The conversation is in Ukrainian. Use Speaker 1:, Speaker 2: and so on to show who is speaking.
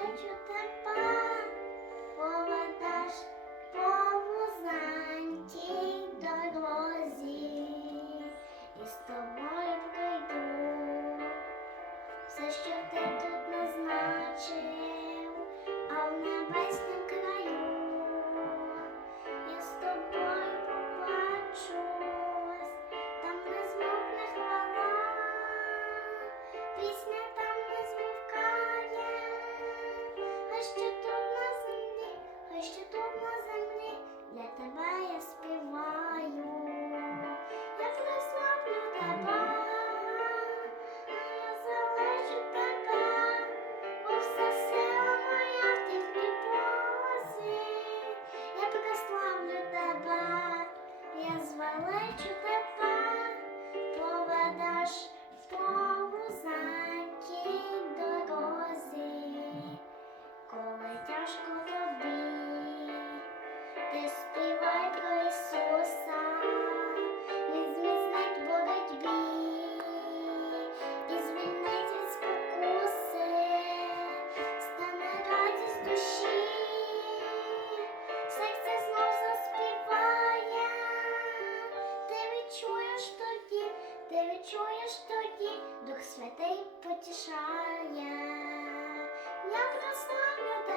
Speaker 1: кличу тебе, поведеш по вузенькій дорозі, і з тобою пройду все, що ти. ж тоді Дух Святий потішає, я прославлю.